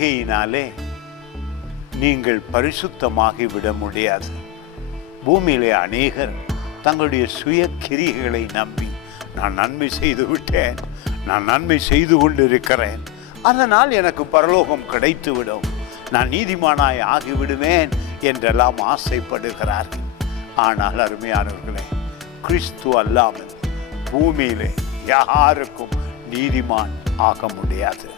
கிரிகையினாலே நீங்கள் பரிசுத்தமாகி விட முடியாது. பூமியிலே அநேகர் தங்களுடைய சுய கிரிகைகளை நம்பி, நான் நன்மை செய்து விட்டேன், நான் நன்மை செய்து கொண்டிருக்கிறேன், அதனால் எனக்கு பரலோகம் கிடைத்துவிடும், நான் நீதிமானாய் ஆகிவிடுவேன் என்றெல்லாம் ஆசைப்படுகிறார்கள். ஆனால் அருமையானவர்களே, கிறிஸ்து அல்லாமல் பூமியிலே யாருக்கும் நீதிமான் ஆக முடியாது.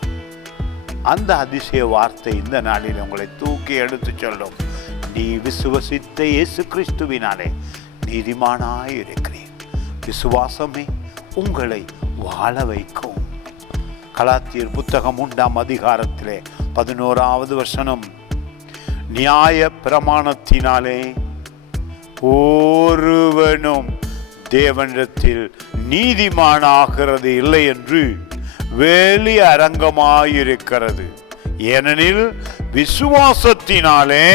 அந்த அதிசய வார்த்தை இந்த நாளில் உங்களை தூக்கி எடுத்து சொல்லும். நீ விசுவசித்த இயேசு கிறிஸ்துவினாலே நீதிமானாய் இருக்கிறேன். விசுவாசமே உங்களை வாழ வைக்கும். கலாத்தியர் புத்தகம் 1ஆம் அதிகாரத்திலே 11வது வசனம், நியாய பிரமாணத்தினாலே ஒருவனும் தேவனிடத்தில் நீதிமானாகிறது இல்லை என்று வெளி அரங்கமாயிருக்கிறது. ஏனெனில் விசுவாசத்தினாலே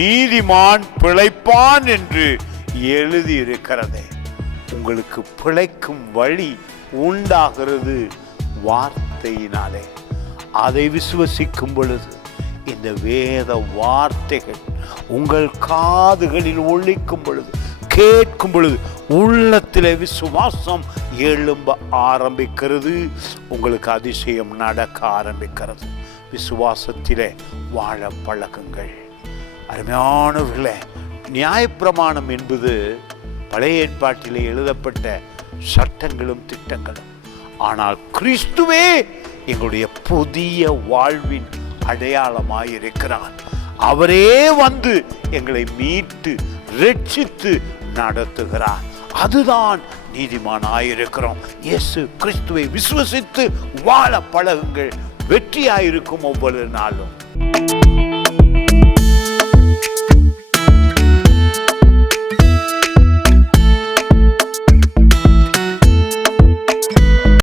நீதிமான் பிழைப்பான் என்று எழுதியிருக்கிறதே. உங்களுக்கு பிழைக்கும் வழி உண்டாகிறது வார்த்தையினாலே. அதை விசுவசிக்கும் பொழுது இந்த வேத வார்த்தைகள் உங்கள் காதுகளில் ஒலிக்கும் பொழுது, கேட்கும் பொழுது உள்ளத்திலே விசுவாசம் எழும்ப ஆரம்பிக்கிறது. உங்களுக்கு அதிசயம் நடக்க ஆரம்பிக்கிறது. விசுவாசத்திலே வாழ பழகுங்கள். அருமையானவர்களே, நியாயப்பிரமாணம் என்பது பழைய ஏற்பாட்டிலே எழுதப்பட்ட சட்டங்களும் திட்டங்களும். ஆனால் கிறிஸ்துவே எங்களுடைய புதிய வாழ்வின் அடையாளமாயிருக்கிறார். அவரே வந்து எங்களை மீட்டு ரட்சித்து நடத்துகிறார். அதுதான் நீதிமானாயிருக்கிறோம். இயேசு கிறிஸ்துவை விசுவசித்து வாழ பழகுங்கள். வெற்றியாயிருக்கும் ஒவ்வொரு நாளும்.